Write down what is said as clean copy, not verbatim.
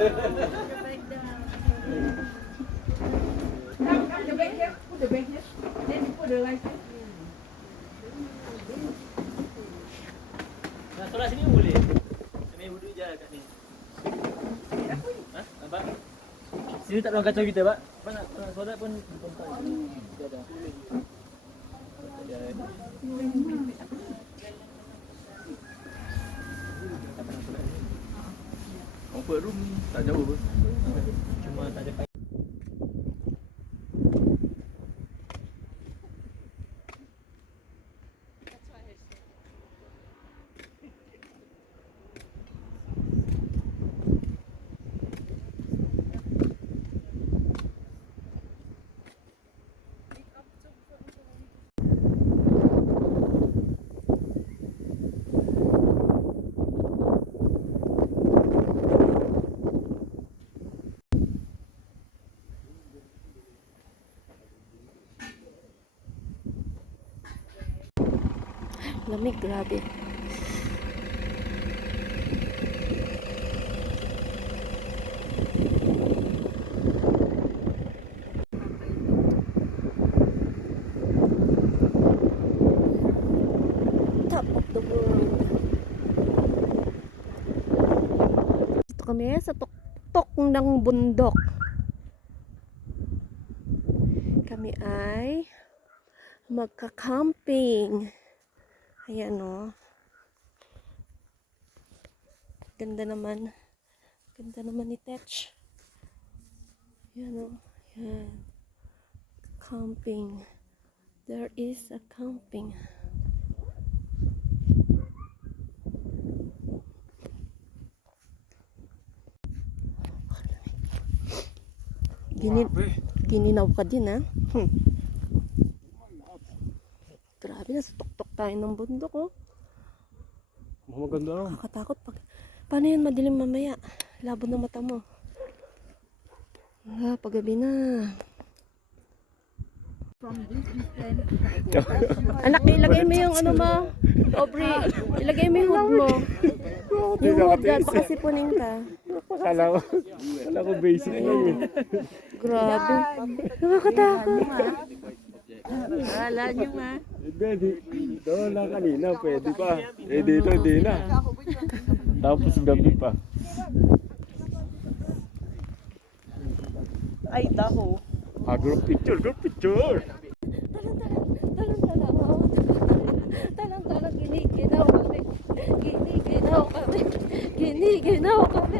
the bank here. Put the bank here. Then you put the light here. Nak solat sini pun boleh. Kami duduk je kat ni. Ha? Nampak? Sini tak ada orang kacau kita, Pak. Pak nak solat pun tempat sini. Dia ada. Comfort room tak jauh pun. Cuma tak ada lamig, grabe. Top of the world. Dito kami sa tuktok ng bundok. Kami ay magka-camping. Ayan o. Ganda naman. Ganda naman ni Tetch. Ayan o. Ayan. Camping. There is a camping. Gininaw ka din ha. Grabe, nasa tuktok tayo ng bundok, oh. Maganda lang. Nakakatakot pag... Paano yun madilim mamaya? Labo ng mata mo. Ah, paggabi na. Anak, ilagay mo yung ano mo. Aubrey, ilagay mo yung hood mo. Yung hood dyan, baka sipunin ka. Kala ko basic na yun. Grabe. Nakakatakot. Wala nyo ma. Doon lang kanina, pwede pa. Eh dito, di na. Tapos gabi pa. Ay, daho. Group picture, group picture. Talang, giniginaw kami. Giniginaw kami.